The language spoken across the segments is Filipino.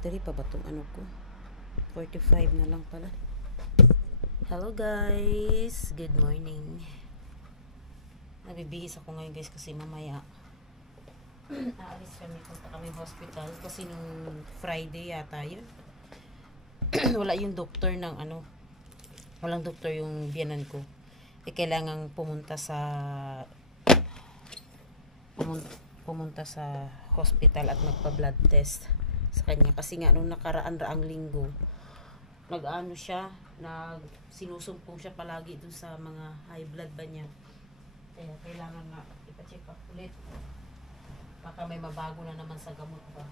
battery pa ba itong ano ko? 45 na lang pala. Hello guys! Good morning. Nabibihis ako ngayon guys kasi mamaya aalis kami, punta kami hospital kasi nung Friday yata yun. Wala yung doktor ng ano. Walang doktor yung biyanan ko. Kailangang pumunta sa hospital at magpa-blood test sa kanya kasi nga nung nakaraan-raang linggo nag-ano siya, sinusumpong siya palagi dun sa mga high blood ba niya. Kaya kailangan na ipa-check up ulit. Baka may mabago na naman sa gamot ba.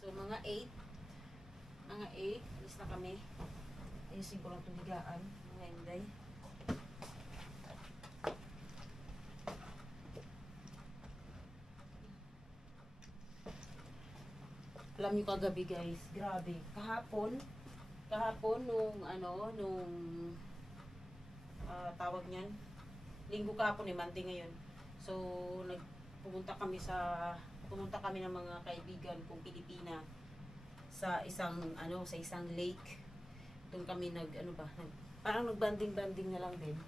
So mga 8, alis na kami. Ayusin ko lang itong higaan, mga Inday. Alam niyo kagabi guys, grabe. Kahapon nung tawag niyan, linggo kahapon Monday ngayon. So pumunta kami ng mga kaibigan kong Pilipina sa isang lake. Doon kami parang nagbanding-banding na lang din.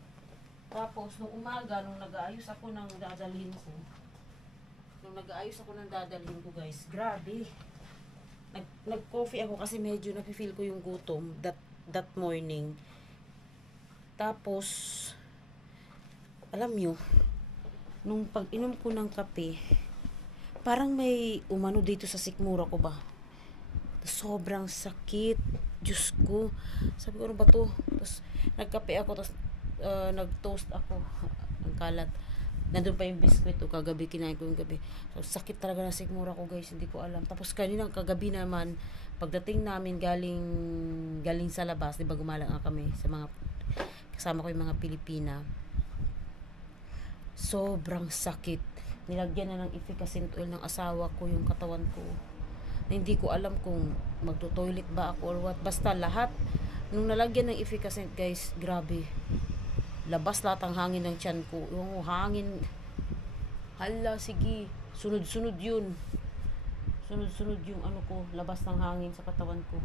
Tapos nung umaga nung nag-aayos ako ng dadalhin ko, guys, grabe. Nag-coffee ako kasi medyo nafe-feel ko yung gutom that morning. Tapos alam nyo, nung pag-inom ko ng kape, parang may umano dito sa sikmura ko ba. Sobrang sakit. Diyos ko. Sabi ko, ano ba to? Tapos nagkape ako, tapos nag-toast ako. Ang kalat. Nandun pa yung biskwit o kagabi, kinain ko yung gabi. So, sakit talaga na sikmura ko guys, hindi ko alam. Tapos kanina kagabi naman, pagdating namin galing sa labas, di ba gumalang kami sa mga, kasama ko yung mga Pilipina. Sobrang sakit. Nilagyan na ng efficacent oil ng asawa ko yung katawan ko. Na hindi ko alam kung magto-toilet ba ako or what. Basta lahat, nung nalagyan ng efficacent guys, grabe. Labas lahat ang hangin ng tiyan ko. Yung hangin, hala, sige, sunod-sunod yun. Sunod-sunod yung ano ko, labas ng hangin sa katawan ko.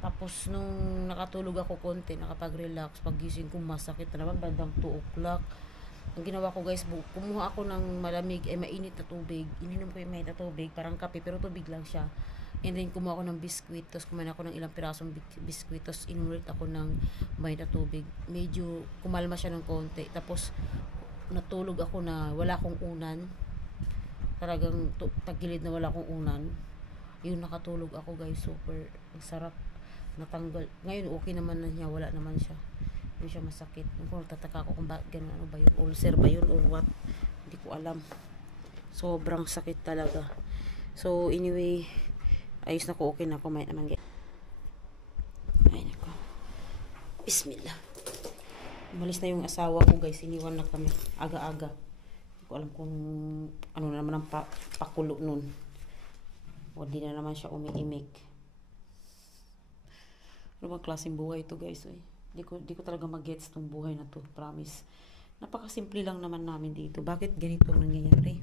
Tapos nung nakatulog ako konti, nakapag-relax, pagising ko masakit na naman, bandang 2 o'clock. Ang ginawa ko guys, kumuha ako ng mainit na tubig. Ininom ko yung mainit na tubig, parang kape, pero tubig lang siya. And then kumuha ako ng biskwit, tapos kumain ako ng ilang pirasong biskwit, tapos inulit ako ng mainit na tubig. Medyo kumalma siya ng konti. Tapos natulog ako na wala akong unan. Talagang tagilid na wala akong unan. Yun, nakatulog ako guys, super ang sarap. Natanggal. Ngayon okay naman na niya, wala naman siya. Hindi siya masakit. Kung tataka ko kung ganun, ano ba yun, ulcer ba yun or what, hindi ko alam. Sobrang sakit talaga. So anyway, ayos na ko, okay na ako, may naman guys. Ay nako, bismillah. Umalis na yung asawa ko guys, iniwan na kami aga-aga. Hindi ko alam kung ano na naman ang pakulo nun, o di na naman siya umiimik. Ano bang klaseng buhay ito guys? Di ko talaga mag-gets tong buhay na to, promise. Napakasimple lang naman namin dito. Bakit ganito ang nangyayari?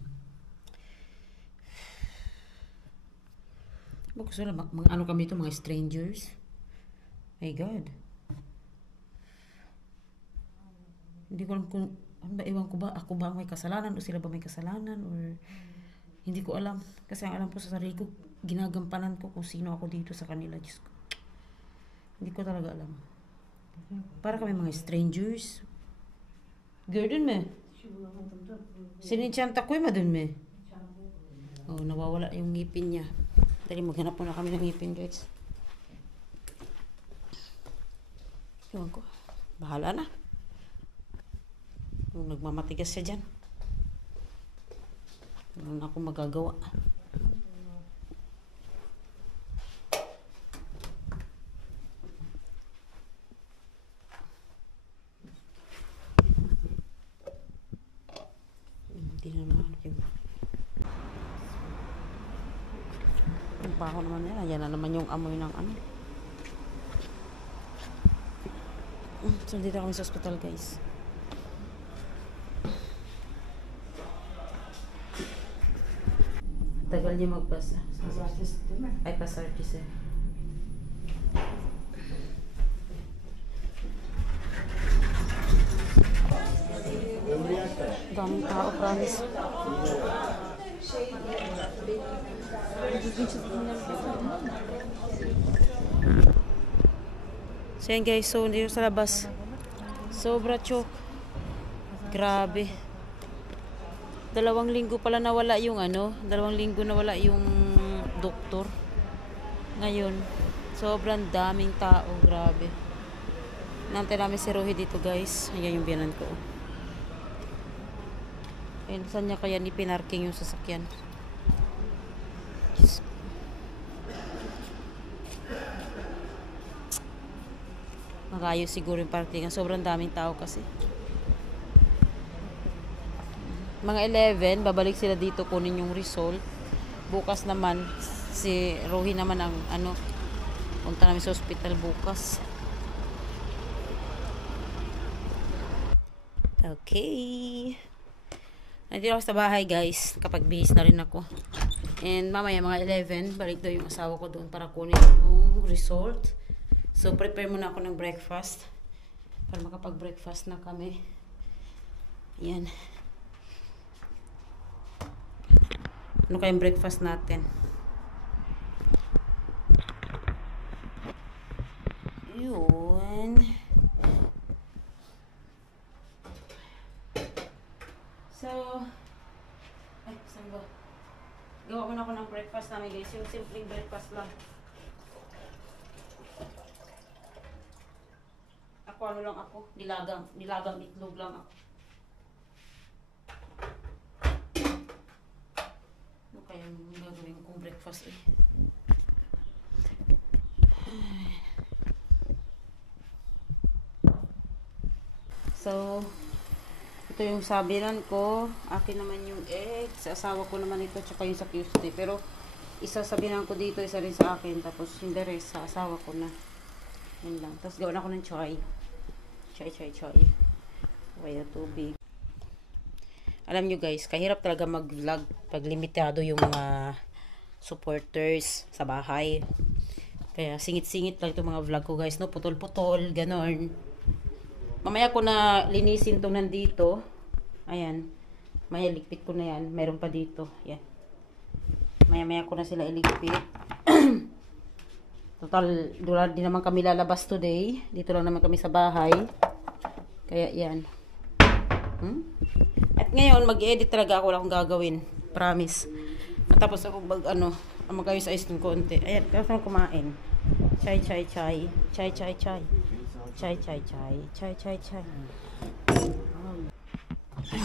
Gusto na mga ano kami ito, mga strangers. My God. Hindi ko alam kung ano ba, ewan ko ba, ako ba may kasalanan o sila ba may kasalanan, or hindi ko alam. Kasi ang alam ko sa sarili ko, ginagampanan ko kung sino ako dito sa kanila. Diyos ko. Hindi ko talaga alam. Para kami mga strangers. Gördün mü? Senin çanta koymadın mı? Oh, nawawala yung ngipin niya. Dali, maghanap muna kami ng ngipin guys. Ewan ko. Bahala na. Kung nagmamatigas siya dyan, wala na akong magagawa. Hindi na naman yung baho naman yan. Ayan na naman yung amoy ng ano. So, dito kami sa hospital guys. Tagal niya magpasa. Ay, pasartis eh. Daming tao, promise. So yan guys, so dito sa labas. Sobra chok. Grabe. 2 linggo pala nawala yung 2 linggo nawala yung doktor. Ngayon, sobrang daming tao, grabe. Nantay namin si Rohi dito guys. Ayan yung biyanan ko. Ayun, saan niya kaya ni pinarking yung sasakyan? Diyos. Magayo siguro yung parking. Sobrang daming tao kasi. Mga 11, babalik sila dito kunin yung result. Bukas naman, si Rohi naman ang punta namin sa hospital bukas. Okay. Nandito ako sa bahay guys. Kapag bihis na rin ako. And mamaya mga 11, balik daw yung asawa ko doon para kunin yung result. So prepare muna ako ng breakfast. Para makapag-breakfast na kami. Yan. Ano kayang breakfast natin? Yun. So, ay, saan ba? Gawa ko na ako ng breakfast namin guys. Yung simpleng breakfast lang. Ako lang ako. Nilagang itlog lang ako. Ano kaya yung gagawin kong breakfast eh? So, ito yung sabinan ko. Akin naman yung egg. Sa asawa ko naman ito. Tsaka yung sa Tuesday. Pero, isa sabinan ko dito. Isa rin sa akin. Tapos, yung the rest sa asawa ko na. Yun lang. Tapos, gawin ako ng choy. Choy. Kaya tubig. Alam nyo guys, kahirap talaga mag-vlog pag limitado yung mga supporters sa bahay. Kaya, singit-singit lang itong mga vlog ko guys. No? Putol-putol. Ganon. Mamaya ko na linisin itong nandito. Ayan. Maya ligpit ko na yan. Meron pa dito. Yan. Maya ko na sila iligpit. Total, doon din naman kami lalabas today. Dito lang naman kami sa bahay. Kaya yan. At ngayon, mag-edit talaga ako. Wala akong gagawin. Promise. Tapos ako mag-ayos sa ice ng konti. Ayan, kaya kumain. Chai.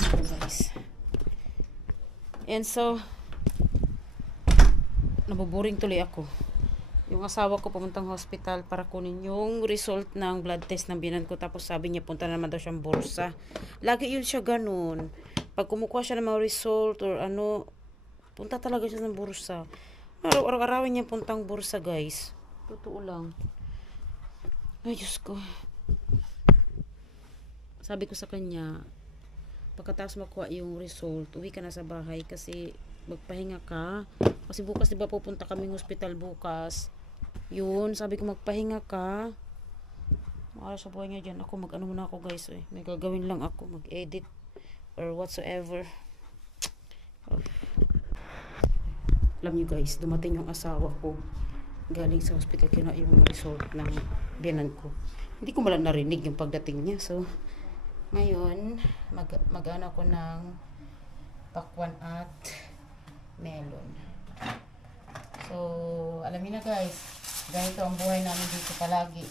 Guys. And so, nabuboring tuloy ako. Yung asawa ko pumuntang hospital para kunin yung result ng blood test ng binan ko. Tapos sabi niya, punta naman daw siyang bursa. Lagi yun siya ganun. Pag kumukuha siya ng mga result or punta talaga siya ng bursa. Araw-arawin niya puntang bursa guys. Totoo lang. Ay, Diyos ko. Sabi ko sa kanya, pagkatapos makuha yung result, uwi ka na sa bahay kasi magpahinga ka. Kasi bukas, diba, pupunta kaming hospital bukas. Yun, sabi ko magpahinga ka. Makala sa buhay niya dyan. Ako, muna ako guys. May gagawin lang ako, mag-edit or whatsoever. Alam niyo guys, dumating yung asawa ko. Galing sa hospital, kinuha yung result ng biyanan ko. Hindi ko malang narinig yung pagdating niya. So, ngayon, mag-ano ko ng pakwan at melon. So, alam niyo na guys, ganito ang buhay namin dito palagi.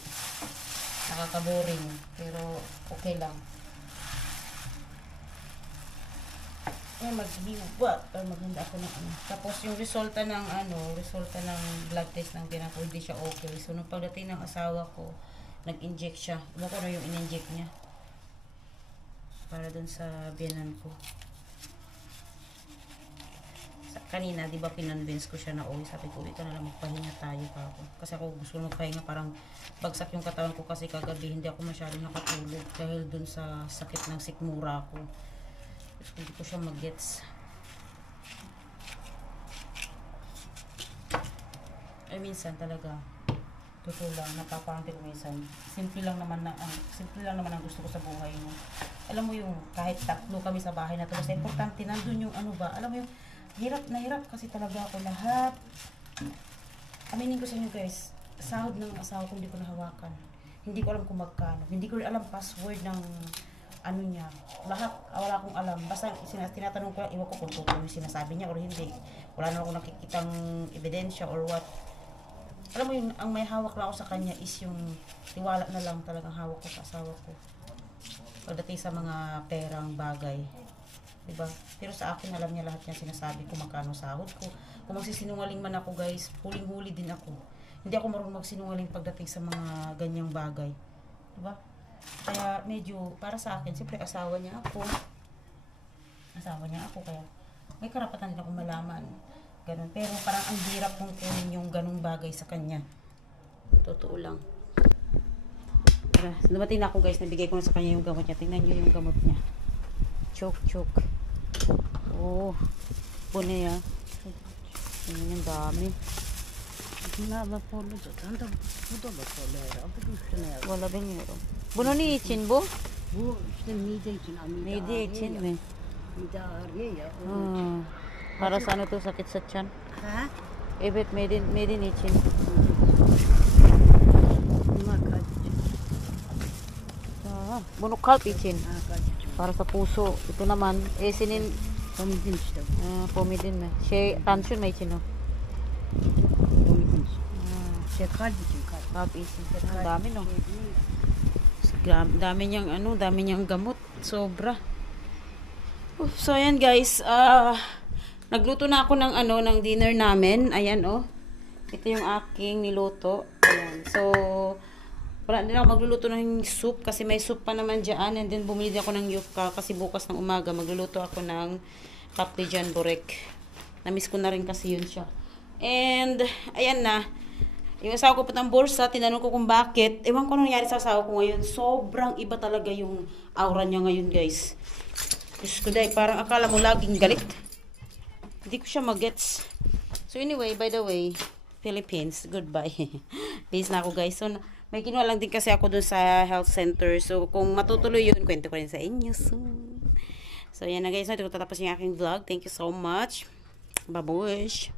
Nakaka-boring, pero okay lang. Maghiwa para maganda ako ng Tapos yung resulta ng blood test ng biyanan ko, hindi siya okay. So, nung pagdating ng asawa ko, nag-inject siya. Ano ko na yung in-inject niya? Para dun sa biyanan ko. Kanina, di ba, pinonvince ko siya na sabi ko, uwi ka na lang, magpahinga tayo pa ako. Kasi ako gusto magpahinga, parang bagsak yung katawan ko kasi kagabi hindi ako masyadong nakatulog dahil dun sa sakit ng sikmura ko. Tapos hindi ko siya mag-gets. Kaya minsan talaga, totoo lang, napapangit ko minsan. Simple lang naman ang gusto ko sa buhay mo. Alam mo yung kahit tatlo kami sa bahay na to, basta importante nandun yung ano ba, alam mo yung hirap kasi talaga ako lahat. Aminin ko sa inyo guys, sahod ng asawa ko hindi ko nahawakan. Hindi ko alam kung magkano. Hindi ko rin alam password ng ano niya. Lahat, wala akong alam. Basta tinatanong ko lang, iwan ko kung totoo yung sinasabi niya or hindi. Wala na akong nakikitang ebidensya or what. Alam mo yung ang may hawak lang ako sa kanya is yung tiwala na lang talagang hawak ko sa asawa ko. Pagdating sa mga perang bagay. Diba? Pero sa akin, alam niya lahat niya sinasabi kung magkano sahod ko. Kung magsisinungaling man ako guys, huling-huli din ako. Hindi ako marunong magsinungaling pagdating sa mga ganyang bagay. Diba? Kaya medyo, para sa akin, siyempre asawa niya ako. Kaya may karapatan din ako malaman. Ganun. Pero parang ang hirap kong kunin yung ganung bagay sa kanya. Totoo lang. Tara, dumating na ako guys, nabigay ko na sa kanya yung gamot niya. Tingnan nyo yung gamot niya. Choke. Oh, pune ya. Tingnan yung dami. Wala dinero. Bunu niçin bu? Bu işte mide için. Mide için mi? Mide ağrıyor ya. Para sa ano to, sakit sa tiyan? Ha? Evet, mide niçin? Bunlar kalp için. Bunu kalp için. Ha, kalp için. Para sa puso. Ito naman, senin Pomidin işte. pomidin mi? Tansiyon may için o? Pomidin için. Şey kalp için kalp. Kalp için. Ang Kalp dami no? şey değil. Dami niyang gamot. Sobra. So ayan guys, nagluto na ako ng dinner namin. Ayan oh. Ito yung aking niluto. Ayan. So wala din ako magluluto ng soup kasi may soup pa naman diyan, and then bumili din ako ng yuca kasi bukas ng umaga magluluto ako ng kaptijan burek. Na-miss ko na rin kasi yun siya. And ayan na. Yung asawa ko putang bursa, tinanong ko kung bakit. Ewan ko anong nangyari sa asawa ko ngayon. Sobrang iba talaga yung aura niya ngayon, guys. Diyos ko dahil, parang akala mo laging galit. Hindi ko siya magets. So anyway, by the way, Philippines, goodbye. Peace na ako, guys. So, may kinuha lang din kasi ako dun sa health center. So, kung matutuloy yun, kwento ko rin sa inyo soon. So, yan na guys. Ito ko tatapos yung aking vlog. Thank you so much. Babush.